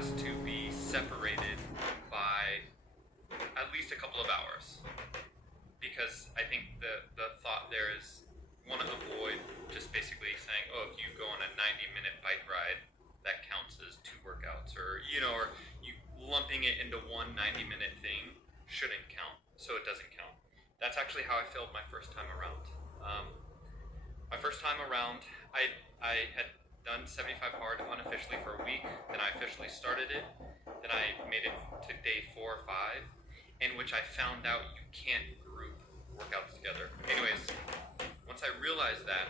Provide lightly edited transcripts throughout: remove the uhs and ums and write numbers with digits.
has to be separated by at least a couple of hours, because I think the thought there is want to avoid just basically saying, oh, if you go on a 90-minute bike ride, that counts as 2 workouts, or or you lumping it into one 90-minute thing shouldn't count, so it doesn't count. That's actually how I failed my first time around. My first time around, I had done 75 hard unofficially for a week, then I officially started it, then I made it to day 4 or 5, in which I found out you can't group workouts together. Anyways, once I realized that,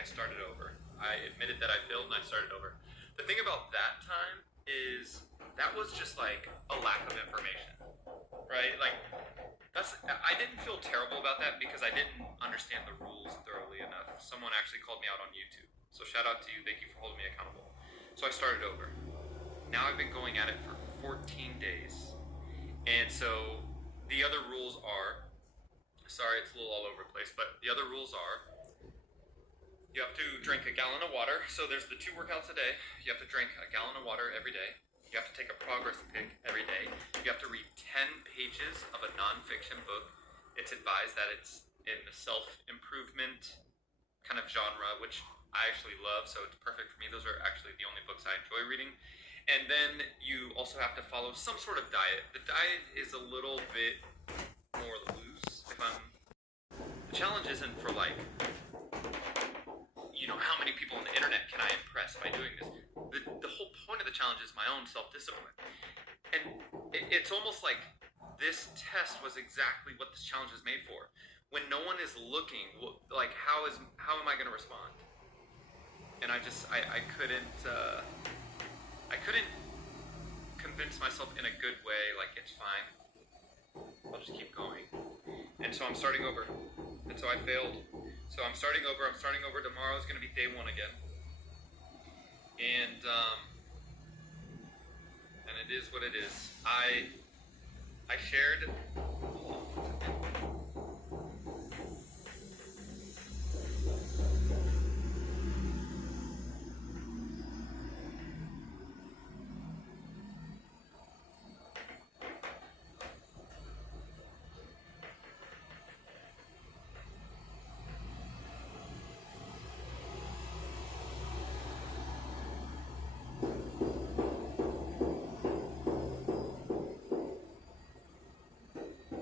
I started over. I admitted that I failed and I started over. The thing about that time is that was just like a lack of information, right? Like, I didn't feel terrible about that because I didn't understand the rules thoroughly enough. Someone actually called me out on YouTube. So shout out to you, thank you for holding me accountable. So I started over. Now I've been going at it for 14 days. And so the other rules are, sorry it's a little all over the place, but the other rules are, you have to drink a gallon of water. So there's the 2 workouts a day. You have to drink a gallon of water every day. You have to take a progress pic every day. You have to read 10 pages of a nonfiction book. It's advised that it's in the self-improvement kind of genre, which I actually love, so it's perfect for me. Those are actually the only books I enjoy reading. And then you also have to follow some sort of diet. The diet is a little bit more loose. The challenge isn't for like, how many people on the internet can I impress by doing this? The whole point of the challenge is my own self-discipline. And it's almost like this test was exactly what this challenge is made for. When no one is looking, like how am I going to respond? And I couldn't convince myself in a good way, like it's fine, I'll just keep going. And so I'm starting over. And so I failed. So I'm starting over. Tomorrow is going to be day 1 again. And it is what it is. I shared.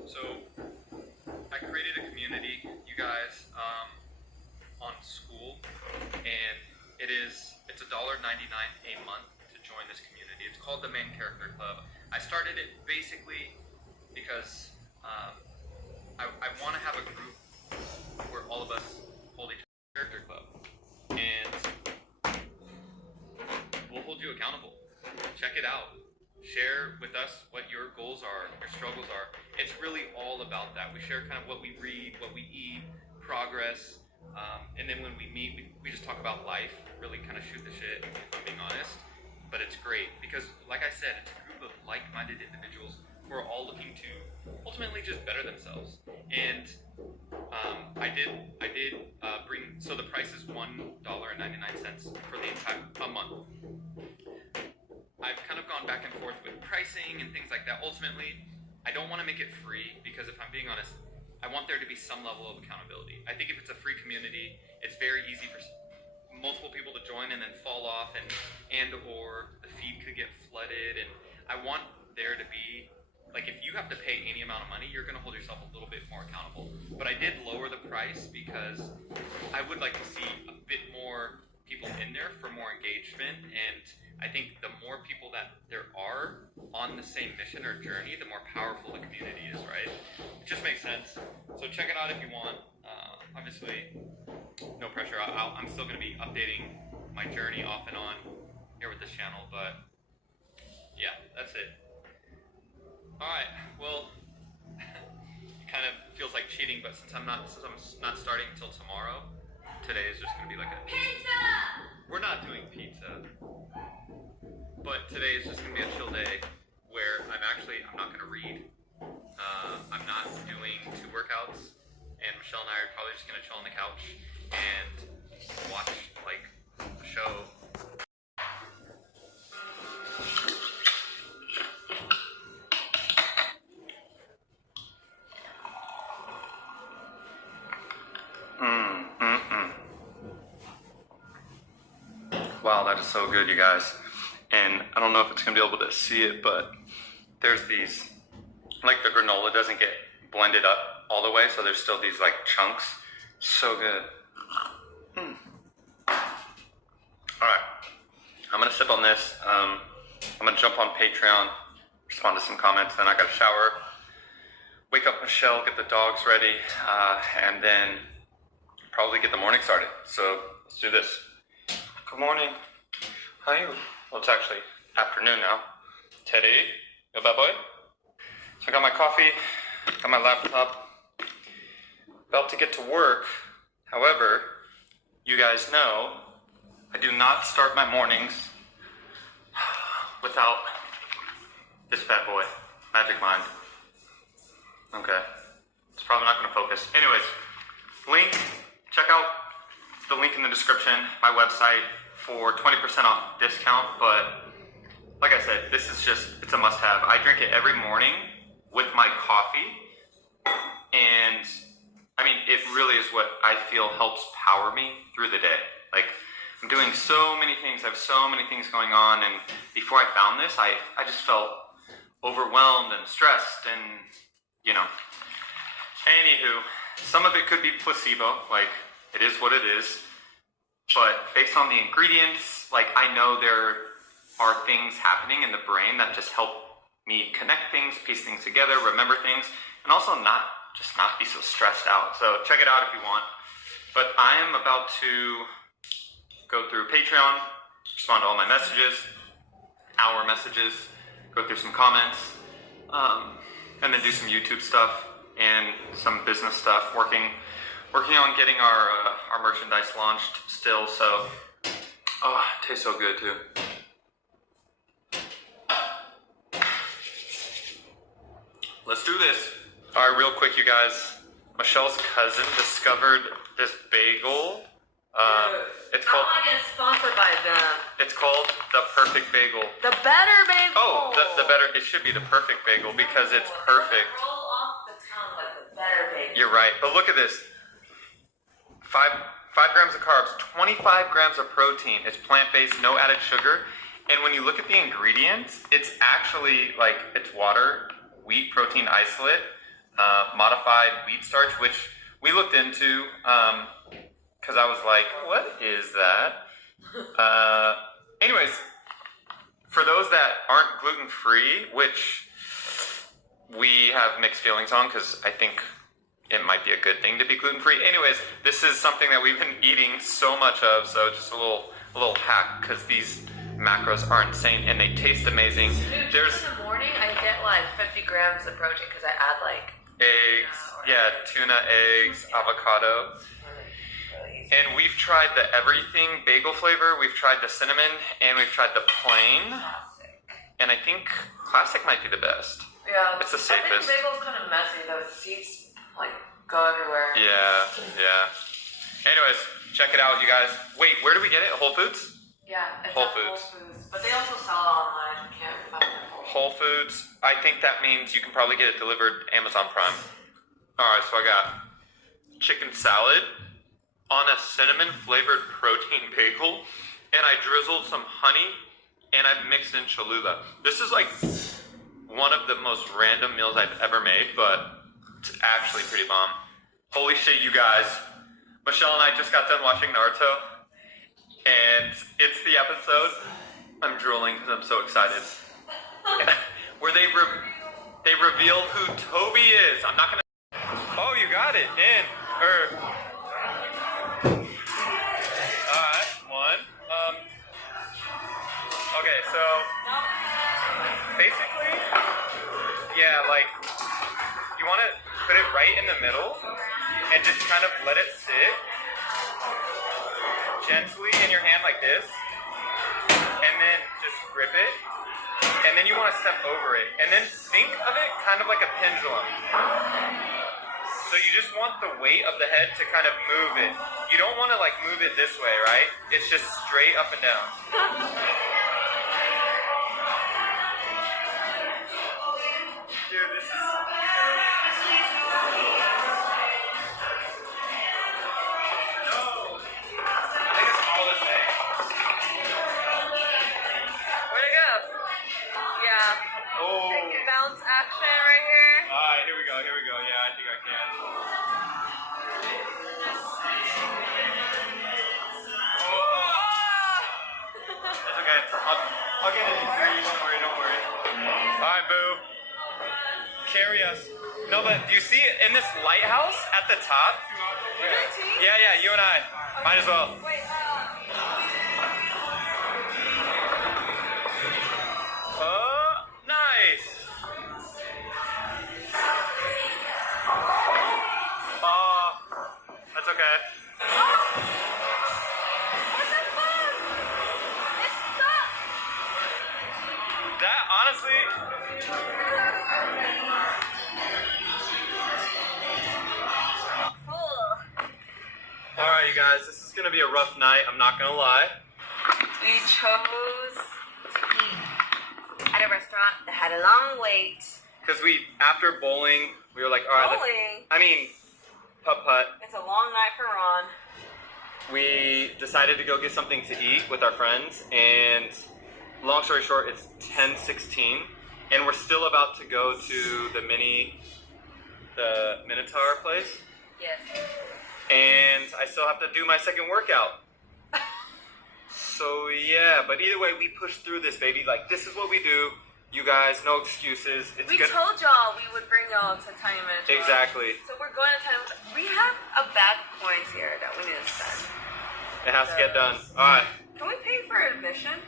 So I created a community, you guys, on School, and it's $1.99 a month to join this community. It's called the Main Character Club. I started it basically because I want to have a group where all of us hold each other's character club, and we'll hold you accountable. Check it out. Share with us what your goals are, your struggles are. It's really all about that. We share kind of what we read, what we eat, progress, and then when we meet, we just talk about life, really kind of shoot the shit, if I'm being honest. But it's great because, like I said, it's a group of like-minded individuals who are all looking to ultimately just better themselves. And I did bring, so the price is $1.99 for the entire month. I've kind of gone back and forth with pricing and things like that. Ultimately, I don't want to make it free because, if I'm being honest, I want there to be some level of accountability. I think if it's a free community, it's very easy for multiple people to join and then fall off, or the feed could get flooded. And I want there to be, like, if you have to pay any amount of money, you're going to hold yourself a little bit more accountable. But I did lower the price because I would like to see a bit more people in there for more engagement. And I think the more people that there are on the same mission or journey, the more powerful the community is, right? It just makes sense. So check it out if you want. Obviously, no pressure. I'm still going to be updating my journey off and on here with this channel, but yeah, that's it. Alright, well, it kind of feels like cheating, but since I'm not starting until tomorrow, today is just going to be like a... Pizza! We're not doing pizza. But today is just going to be a chill day where I'm not going to read. I'm not doing 2 workouts, and Michelle and I are probably just going to chill on the couch and watch like a show. Wow, that is so good, you guys. And I don't know if it's gonna be able to see it, but there's these, like the granola doesn't get blended up all the way, so there's still these like chunks. So good. All right, I'm gonna sip on this. I'm gonna jump on Patreon, respond to some comments, then I gotta shower, wake up Michelle, get the dogs ready, and then probably get the morning started. So let's do this. Good morning. How are you? Well, it's actually afternoon now. Teddy, yo bad boy. So I got my coffee, got my laptop, about to get to work. However, you guys know I do not start my mornings without this bad boy, Magic Mind. Okay, it's probably not gonna focus. Anyways, check out the link in the description, my website, for 20% off discount. But like I said, this is just, it's a must have. I drink it every morning with my coffee, and I mean, it really is what I feel helps power me through the day. Like, I'm doing so many things, I have so many things going on, and before I found this, I just felt overwhelmed and stressed, and you know. Anywho, some of it could be placebo, like, it is what it is, but based on the ingredients, like, I know there are things happening in the brain that just help me connect things, piece things together, remember things, and also not be so stressed out. So check it out if you want. But I am about to go through Patreon, respond to all my messages, our messages, go through some comments, and then do some YouTube stuff and some business stuff. Working on getting our merchandise launched still. So, oh, it tastes so good too. Let's do this. All right, real quick, you guys. Michelle's cousin discovered this bagel. It's called. I want to get sponsored by them. It's called the Perfect Bagel. The Better Bagel. Oh, the better. It should be the Perfect Bagel because it's perfect. Roll off the tongue like the Better Bagel. You're right, but look at this. 5 grams of carbs, 25 grams of protein. It's plant-based, no added sugar. And when you look at the ingredients, it's actually like it's water, wheat protein isolate, modified wheat starch, which we looked into because I was like, what is that? Anyways, for those that aren't gluten-free, which we have mixed feelings on because I think it might be a good thing to be gluten-free. Anyways, this is something that we've been eating so much of, so just a little hack because these macros are insane and they taste amazing. Dude, in the morning I get like 50 grams of protein because I add like eggs, tuna, eggs, avocado. And we've tried the everything bagel flavor, we've tried the cinnamon, and we've tried the plain. Classic. And I think classic might be the best. Yeah, it's the safest. I think bagel's kind of messy though. Seeds like go everywhere. Yeah. Anyways, check it out, you guys. Wait, where do we get it? Whole Foods? Yeah, it's Whole Foods. But they also sell it online. You can't find it. Whole Foods. I think that means you can probably get it delivered Amazon Prime. Alright, so I got chicken salad on a cinnamon flavored protein bagel, and I drizzled some honey, and I've mixed in Cholula. This is like one of the most random meals I've ever made, but it's actually pretty bomb. Holy shit, you guys. Michelle and I just got done watching Naruto, and it's the episode, I'm drooling because I'm so excited, where they reveal who Toby is. I'm not gonna. Oh, you got it. Alright, one. Okay, so basically, yeah, like you want to put it right in the middle and just kind of let it sit gently in your hand like this, and then just grip it, and then you want to step over it, and then think of it kind of like a pendulum. So you just want the weight of the head to kind of move it. You don't want to like move it this way, right? It's just straight up and down. Dude, this is no. I think it's all the same. I'll get it for you. Don't worry, don't worry. All right, boo. Carry us. No, but do you see it in this lighthouse at the top? Yeah, yeah, you and I. Might as well. Oh, nice. Oh, that's okay. That honestly. All right, you guys, this is gonna be a rough night. I'm not gonna lie. We chose to eat at a restaurant that had a long wait. Because after bowling, we were like, all right. Bowling? Putt-putt. It's a long night for Ron. We decided to go get something to eat with our friends, and long story short, it's 10:16, and we're still about to go to the Minotaur place. Yes. And I still have to do my second workout. So yeah, but either way, we pushed through this, baby. Like, this is what we do. You guys, no excuses. It's we good. told y'all we would bring y'all to Tiny Minotaur. Exactly. So we're going to Tiny Minotaur. We have a bag of coins here that we need to spend. It has to get done. All right. Can we pay for admission?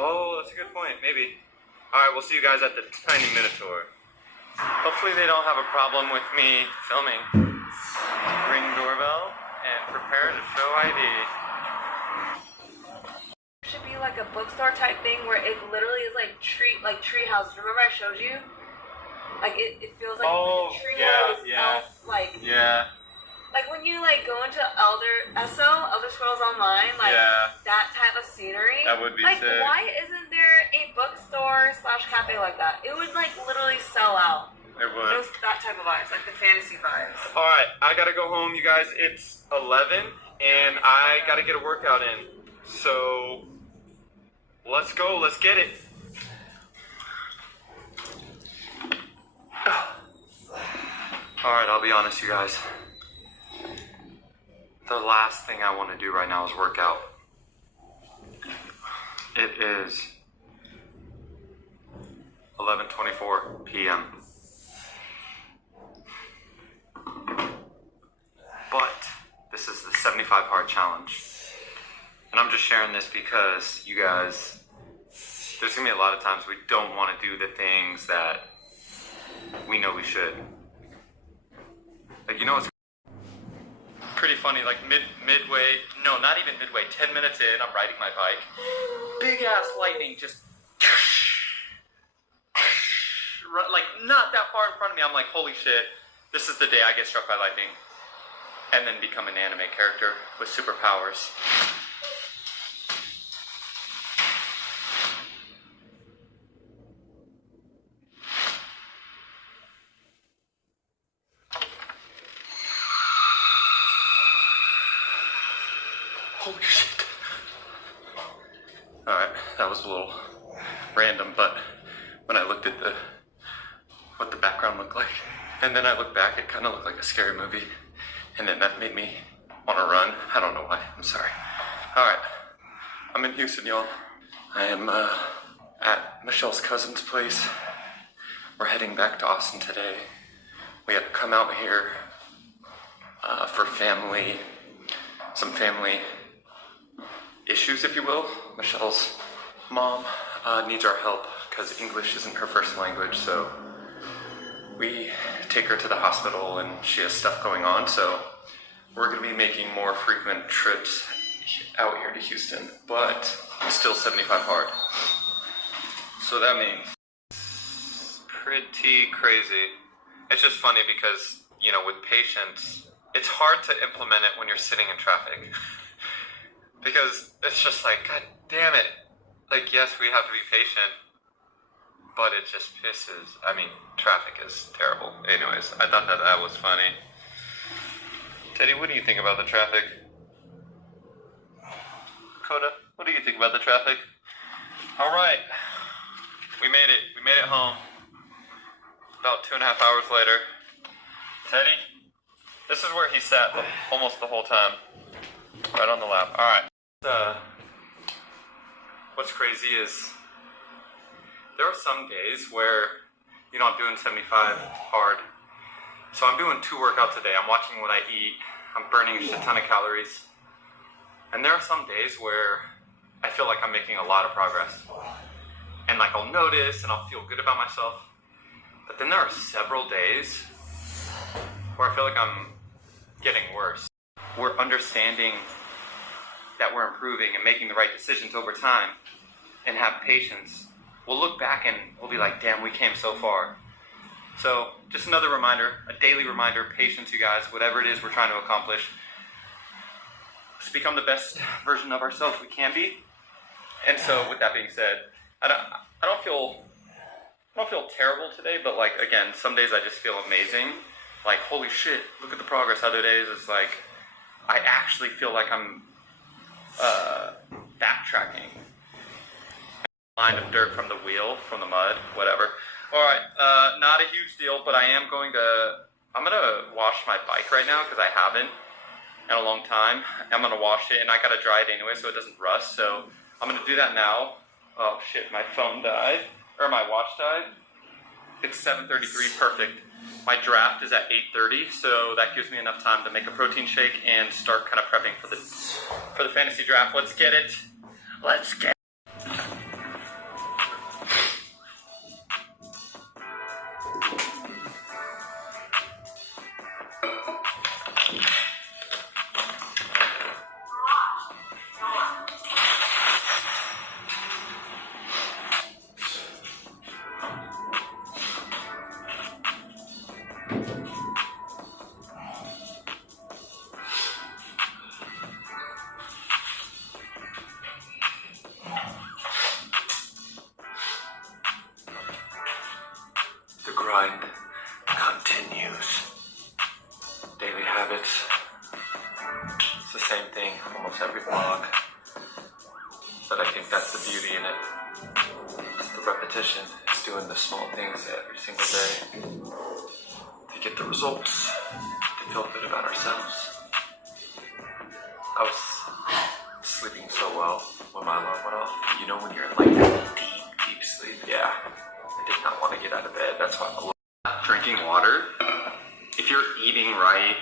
Oh, that's a good point. Maybe. All right, we'll see you guys at the Tiny Minotaur. Hopefully they don't have a problem with me filming. Ring doorbell and prepare to show ID. Should be like a bookstore type thing where it literally is like tree houses. Remember I showed you? Like it feels like it's like a tree house. Like when you like go into Elder Scrolls Online, like that type of scenery. That would be like, sick. why isn't there a bookstore / cafe like that? It would like literally sell out. It would. That type of vibes, like the fantasy vibes. All right, I gotta go home, you guys. It's 11, and I gotta get a workout in. So let's go. Let's get it. All right, I'll be honest, you guys. The last thing I want to do right now is work out. It is 11:24 p.m. But this is the 75 hard challenge. And I'm just sharing this because you guys, there's gonna be a lot of times we don't want to do the things that we know we should. Like, you know, it's pretty funny, like midway, no, not even midway, 10 minutes in, I'm riding my bike. Big ass lightning just, like not that far in front of me. I'm like, holy shit, this is the day I get struck by lightning. And then become an anime character with superpowers. Holy shit. Alright, that was a little random, but when I looked at what the background looked like, and then I looked back, it kind of looked like a scary movie. And then that made me want to run. I don't know why. I'm sorry. Alright. I'm in Houston, y'all. I am at Michelle's cousin's place. We're heading back to Austin today. We had to come out here for some family issues, if you will. Michelle's mom needs our help because English isn't her first language, so we take her to the hospital and she has stuff going on, so we're going to be making more frequent trips out here to Houston, but still 75 hard. So that means pretty crazy. It's just funny because, you know, with patience, it's hard to implement it when you're sitting in traffic. Because it's just like, God damn it. Like, yes, we have to be patient, but it just pisses. I mean, traffic is terrible. Anyways, I thought that was funny. Teddy, what do you think about the traffic? Coda, what do you think about the traffic? All right, we made it. We made it home. About 2.5 hours later. Teddy, this is where he sat almost the whole time. Right on the lap. All right. What's crazy crazy is there are some days where, I'm doing 75 hard. So I'm doing 2 workouts a day. I'm watching what I eat. I'm burning a shit ton of calories. And there are some days where I feel like I'm making a lot of progress. And like I'll notice and I'll feel good about myself. But then there are several days where I feel like I'm getting worse. We're understanding that we're improving and making the right decisions over time and have patience. We'll look back and we'll be like, damn, we came so far. So just another reminder, a daily reminder, patience, you guys, whatever it is we're trying to accomplish. Let's become the best version of ourselves we can be. And so with that being said, I don't feel terrible today, but like, again, some days I just feel amazing. Like, holy shit, look at the progress. Other days it's like, I actually feel like I'm backtracking. Line of dirt from the wheel, from the mud, whatever. All right, not a huge deal, but I'm gonna wash my bike right now because I haven't in a long time. I'm gonna wash it and I gotta dry it anyway so it doesn't rust. So I'm gonna do that now. Oh shit, my phone died, or my watch died. It's 7:33, perfect. My draft is at 8:30, so that gives me enough time to make a protein shake and start kind of prepping for the fantasy draft. Let's get it. Let's get it. The grind continues. Daily habits. It's the same thing, almost every vlog. But I think that's the beauty in it. It's the repetition. It's doing the small things every single day to get the results, to feel good about ourselves. I was sleeping so well when my alarm went off. You know when you're in like that deep sleep? Yeah. I did not want to get out of bed. That's why I'm a little... Drinking water. If you're eating right,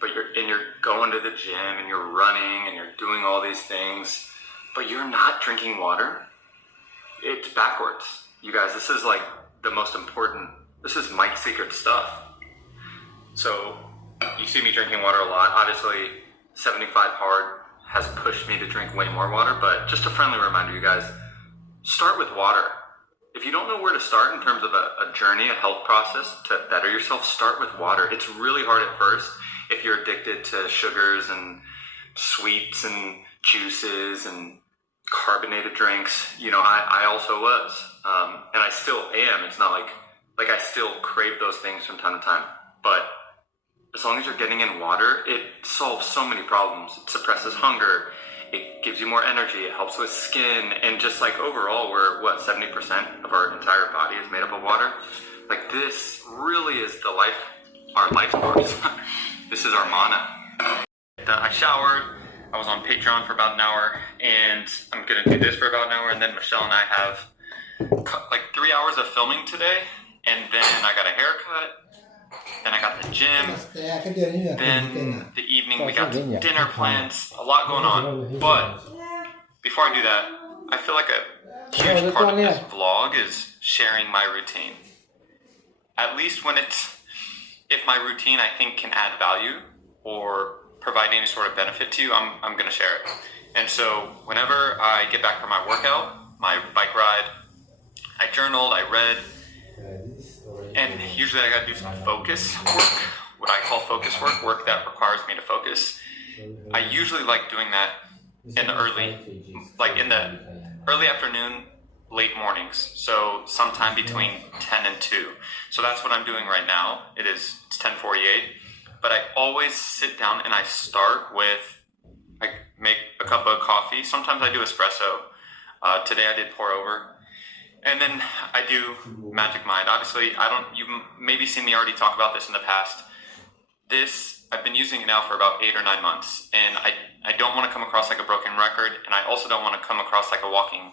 but you're going to the gym and you're running and you're doing all these things, but you're not drinking water, it's backwards. You guys, this is like the most important, this is Mike's secret stuff. So you see me drinking water a lot. Obviously 75 hard has pushed me to drink way more water, but just a friendly reminder, you guys, start with water. If you don't know where to start in terms of a journey, a health process to better yourself, start with water. It's really hard at first if you're addicted to sugars and sweets and juices and carbonated drinks. I also was, and I still am. It's not like I still crave those things from time to time, but as long as you're getting in water, it solves so many problems. It suppresses hunger. It gives you more energy. It helps with skin. And just like overall, we're 70% of our entire body is made up of water. Like this really is our life force. This is our mana. I showered. I was on Patreon for about an hour and I'm gonna do this for about an hour. And then Michelle and I have like 3 hours of filming today. And then I got a haircut. Then I got the gym, then the evening we got dinner plans, a lot going on. But before I do that, I feel like a huge part of this vlog is sharing my routine. At least if my routine I think can add value or provide any sort of benefit to you, I'm going to share it. And so whenever I get back from my workout, my bike ride, I journaled, I read, and usually I gotta do some focus work, what I call focus work that requires me to focus. I usually like doing that in the early afternoon, late mornings. So sometime between 10 and 2. So that's what I'm doing right now. It's 10:48. But I always sit down and I start with, I make a cup of coffee. Sometimes I do espresso. Today I did pour over. And then I do Magic Mind. Obviously, you've maybe seen me already talk about this in the past. I've been using it now for about 8 or 9 months. And I don't want to come across like a broken record. And I also don't want to come across like a walking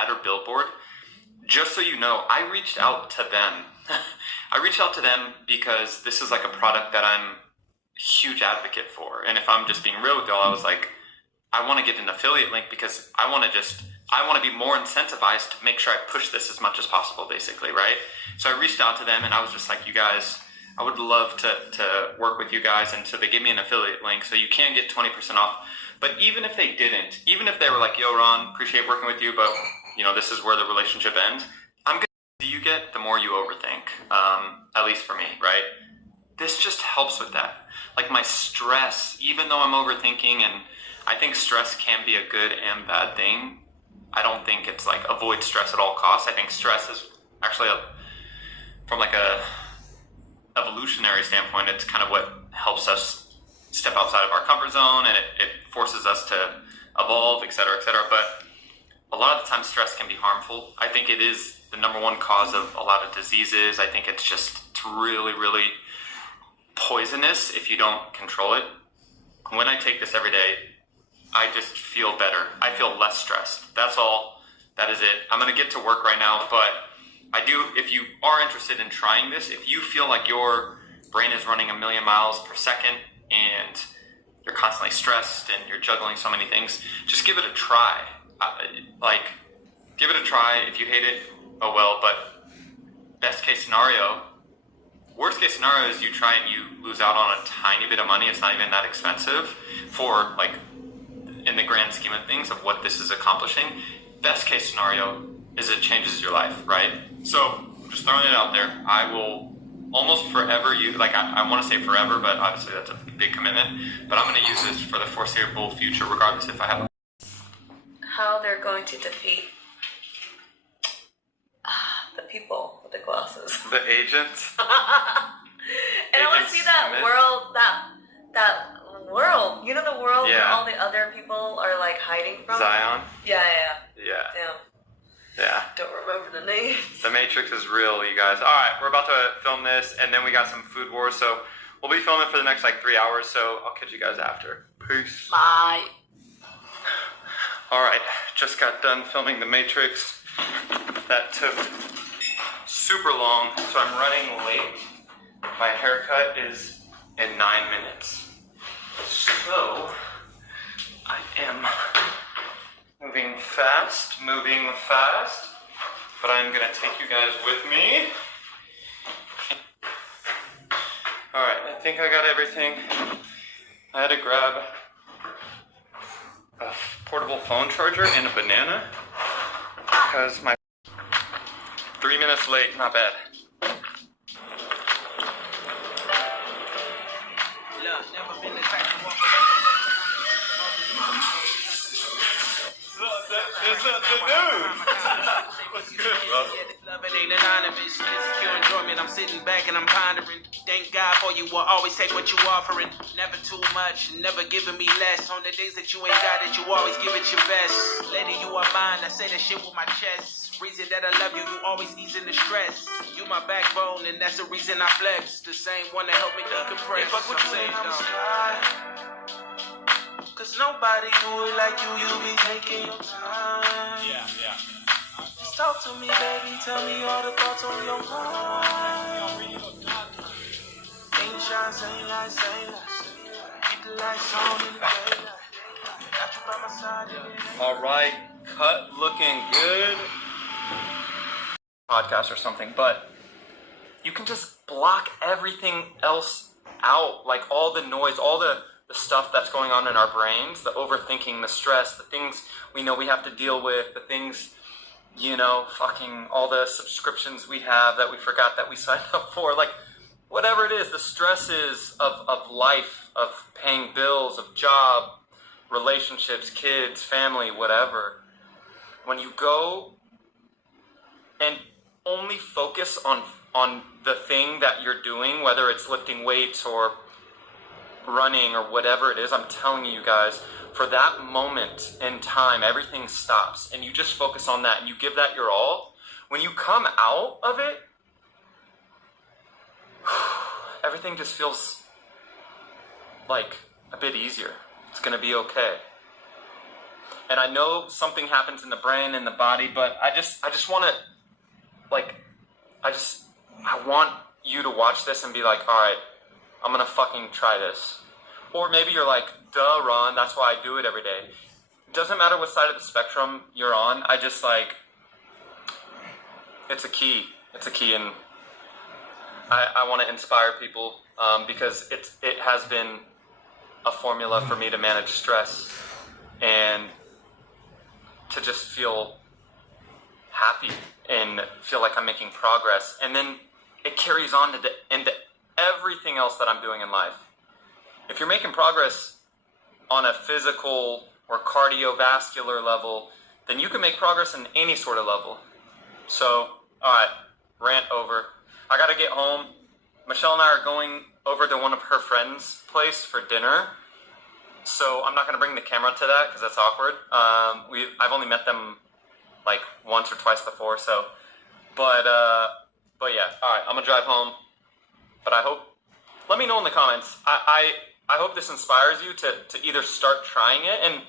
ad or billboard, just so you know, I reached out to them. I reached out to them because this is like a product that I'm a huge advocate for. And if I'm just being real with y'all, I was like, I want to get an affiliate link because I want to be more incentivized to make sure I push this as much as possible, basically, right? So I reached out to them and I was just like, you guys, I would love to work with you guys. And so they gave me an affiliate link, so you can get 20% off. But even if they didn't, even if they were like, yo, Ron, appreciate working with you, but this is where the relationship ends. You get, the more you overthink, at least for me, right? This just helps with that. Like my stress, even though I'm overthinking, and I think stress can be a good and bad thing. I don't think it's like avoid stress at all costs. I think stress is actually, from like a evolutionary standpoint, it's kind of what helps us step outside of our comfort zone, and it forces us to evolve, et cetera, et cetera. But a lot of the time stress can be harmful. I think it is the number one cause of a lot of diseases. I think it's really, really poisonous if you don't control it. When I take this every day, I just feel better. I feel less stressed. That's all. That is it. I'm going to get to work right now, but if you are interested in trying this, if you feel like your brain is running 1,000,000 miles per second and you're constantly stressed and you're juggling so many things, just give it a try. Give it a try. If you hate it, oh well, but worst case scenario is you try and you lose out on a tiny bit of money. It's not even that expensive for in the grand scheme of things of what this is accomplishing. Best case scenario is it changes your life, right? So just throwing it out there, I will almost forever I want to say forever, but obviously that's a big commitment, but I'm going to use this for the foreseeable future regardless if I have how they're going to defeat the people with the glasses. the agents. And I want to see that world, that world. You know the world where all the other people are like hiding from? Zion? Yeah. Yeah. Damn. Yeah. Don't remember the name. The Matrix is real, you guys. Alright, we're about to film this, and then we got some food wars, so we'll be filming for the next 3 hours, so I'll catch you guys after. Peace. Bye. Alright, just got done filming The Matrix. That took super long, so I'm running late. My haircut is in 9 minutes. So, I am moving fast, but I'm gonna take you guys with me. Alright, I think I got everything. I had to grab a portable phone charger and a banana because my 3 minutes late, not bad. What's good, bro? Love it ain't anonymous. This is pure enjoyment. I'm sitting back and I'm pondering. Thank God for you. Will always take what you offering. Never too much, never giving me less. On the days that you ain't got it, you always give it your best. Lady, you are mine. I say that shit with my chest. Reason that I love you, you always easing the stress. You my backbone, and that's the reason I flex. The same one that helped me decompress. Fuck what you saying, cause nobody do it like you. You be taking your time. Yeah. Just talk to me, baby. Tell me all the thoughts on your mind. Ain't shine, same lies. Keep the lights on in the daylight. Got you by my side. Alright, cut looking good. Podcast or something, but you can just block everything else out, like all the noise, all the stuff that's going on in our brains, the overthinking, the stress, the things we know we have to deal with, the things, fucking all the subscriptions we have that we forgot that we signed up for, like whatever it is, the stresses of life, of paying bills, of job, relationships, kids, family, whatever. When you go and only focus on the thing that you're doing, whether it's lifting weights or running or whatever it is, I'm telling you guys, for that moment in time, everything stops and you just focus on that and you give that your all. When you come out of it, everything just feels like a bit easier. It's gonna be okay. And I know something happens in the brain and the body, but I just want to, like, I want you to watch this and be like, all right, I'm going to fucking try this. Or maybe you're like, duh, Ron, that's why I do it every day. It doesn't matter what side of the spectrum you're on. I just like, it's a key. It's a key, and I want to inspire people because it has been a formula for me to manage stress and to just feel happy and feel like I'm making progress. And then it carries on into everything else that I'm doing in life. If you're making progress on a physical or cardiovascular level, then you can make progress in any sort of level. So, all right, rant over. I gotta get home. Michelle and I are going over to one of her friends' place for dinner. So I'm not gonna bring the camera to that because that's awkward. I've only met them like once or twice before. So, but yeah. All right, I'm gonna drive home. But let me know in the comments. I hope this inspires you to either start trying it and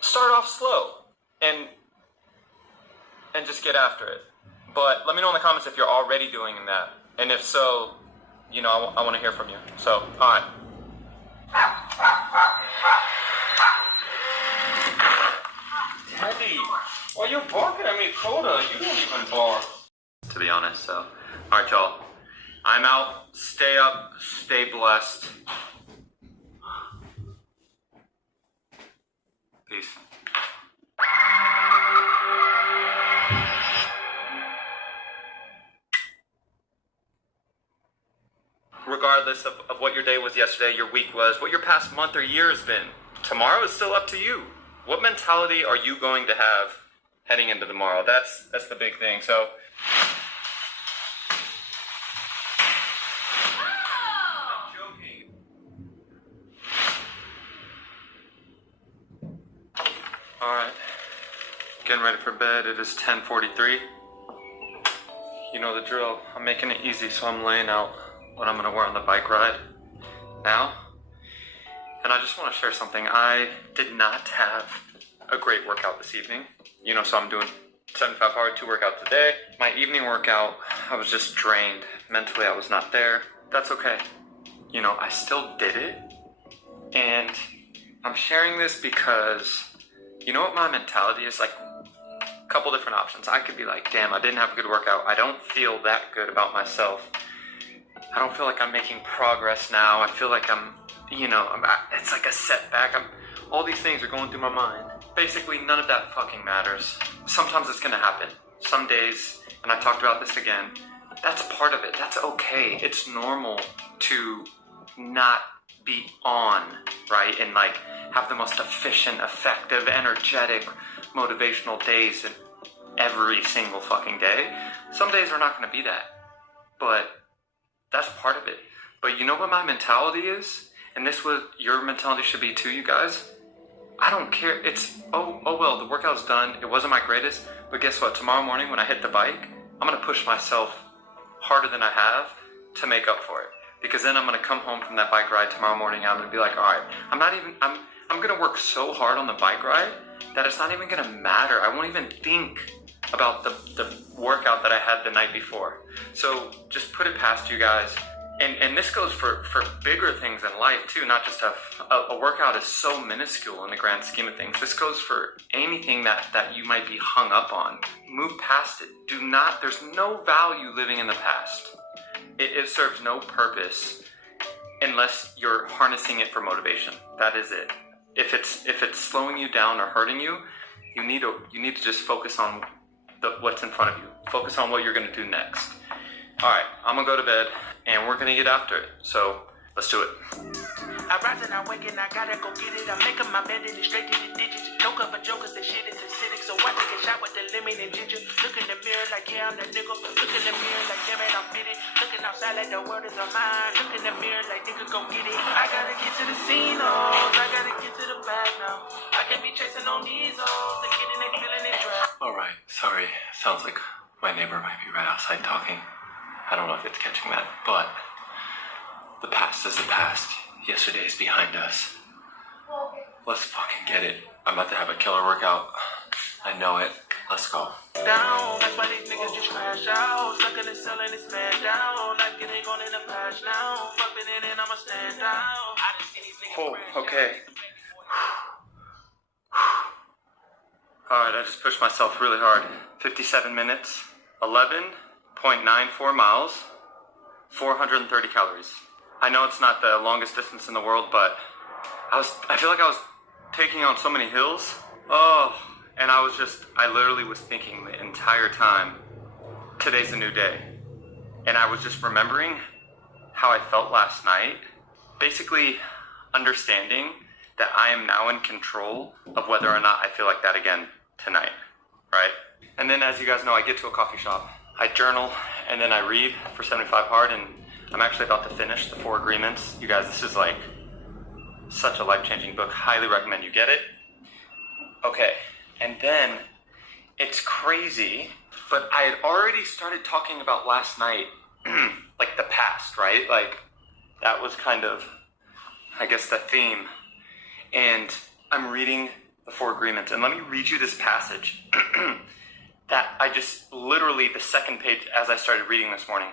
start off slow and just get after it. But let me know in the comments if you're already doing that. And if so, you know, I want to hear from you. So, all right. Teddy, why you barking at me, Coda? You don't even bark. To be honest, so. All right, y'all. I'm out. Stay up. Stay blessed. Peace. Regardless of what your day was yesterday, your week was, what your past month or year has been, tomorrow is still up to you. What mentality are you going to have heading into tomorrow? That's the big thing. So, I'm joking. All right, getting ready for bed. It is 10:43. You know the drill. I'm making it easy, so I'm laying out what I'm gonna wear on the bike ride now. And I just want to share something. I did not have a great workout this evening. You know, so I'm doing 75 hard, 2 workouts a day. My evening workout, I was just drained. Mentally, I was not there. That's okay. You know, I still did it. And I'm sharing this because, you know what my mentality is? Like, a couple different options. I could be like, damn, I didn't have a good workout. I don't feel that good about myself. I don't feel like I'm making progress now. I feel like it's like a setback. All these things are going through my mind. Basically, none of that fucking matters. Sometimes it's gonna happen. Some days, and I talked about this again, that's part of it. That's okay. It's normal to not be on, right? And like have the most efficient, effective, energetic, motivational days in every single fucking day. Some days are not gonna be that. But that's part of it. But you know what my mentality is? And this what your mentality should be too, you guys. I don't care. It's, oh well, the workout's done. It wasn't my greatest. But guess what? Tomorrow morning when I hit the bike, I'm going to push myself harder than I have to make up for it. Because then I'm going to come home from that bike ride tomorrow morning and I'm going to be like, all right, I'm going to work so hard on the bike ride that it's not even going to matter. I won't even think about the workout that I had the night before. So just put it past you guys. And this goes for bigger things in life too, not just a workout is so minuscule in the grand scheme of things. This goes for anything that you might be hung up on. Move past it. There's no value living in the past. It serves no purpose unless you're harnessing it for motivation. That is it. If it's slowing you down or hurting you, you need to just focus on what's in front of you. Focus on what you're gonna do next. All right, I'm gonna go to bed and we're gonna get after it. So let's do it. I rise and I wake and I gotta go get it. I'm making my bed and it's straight to the digits. No cover jokers, the shit is acidic. So I take a shot with the lemon and ginger. Look in the mirror like, yeah, I'm the nigga. Look in the mirror like, damn it, I'm fitted. Looking outside like the world is a mine. Look in the mirror like, nigga, go get it. I gotta get to the scene, oh. I gotta get to the bag now. I can't be chasing on these, oh. They getting they feeling it dry. Alright, sorry. Sounds like my neighbor might be right outside talking. I don't know if it's catching that, but the past is the past. Yesterday is behind us. Let's fucking get it. I'm about to have a killer workout. I know it. Let's go. Down, that's why these niggas just crash out. Stuck in the selling this man down. Like it ain't going in the flash now. Fucking it in, I'ma stand out. I just see these niggas crash Okay. Alright, I just pushed myself really hard. 57 minutes, 11.94 miles, 430 calories. I know it's not the longest distance in the world, but I feel like I was taking on so many hills. Oh, and I literally was thinking the entire time, today's a new day. And I was just remembering how I felt last night. Basically understanding that I am now in control of whether or not I feel like that again tonight, right? And then as you guys know, I get to a coffee shop, I journal, and then I read for 75 hard, and I'm actually about to finish the 4 Agreements. You guys, this is like such a life-changing book. Highly recommend you get it. Okay, and then it's crazy, but I had already started talking about last night, like the past, right? Like that was kind of, I guess, the theme. And I'm reading the 4 Agreements, and let me read you this passage that I just literally, the second page as I started reading this morning.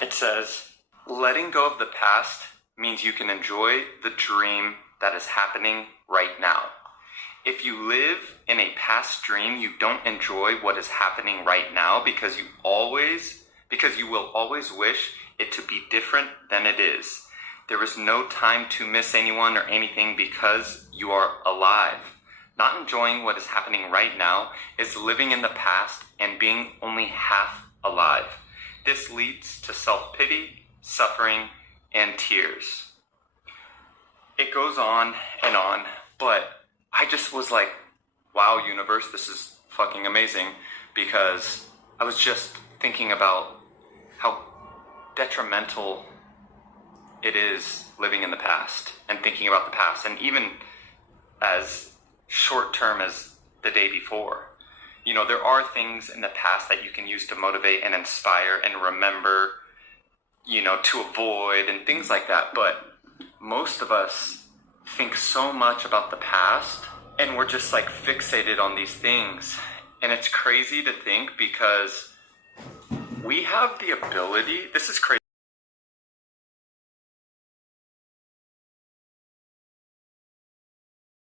It says, letting go of the past means you can enjoy the dream that is happening right now. If you live in a past dream, you don't enjoy what is happening right now because you will always wish it to be different than it is. There is no time to miss anyone or anything because you are alive. Not enjoying what is happening right now is living in the past and being only half alive. This leads to self-pity, suffering, and tears. It goes on, but I just was like, wow, universe, this is fucking amazing, because I was just thinking about how detrimental it is living in the past and thinking about the past, and even as short term as the day before. You know, there are things in the past that you can use to motivate and inspire and remember, you know, to avoid and things like that. But most of us think so much about the past and we're just like fixated on these things. And it's crazy to think because we have the ability, this is crazy.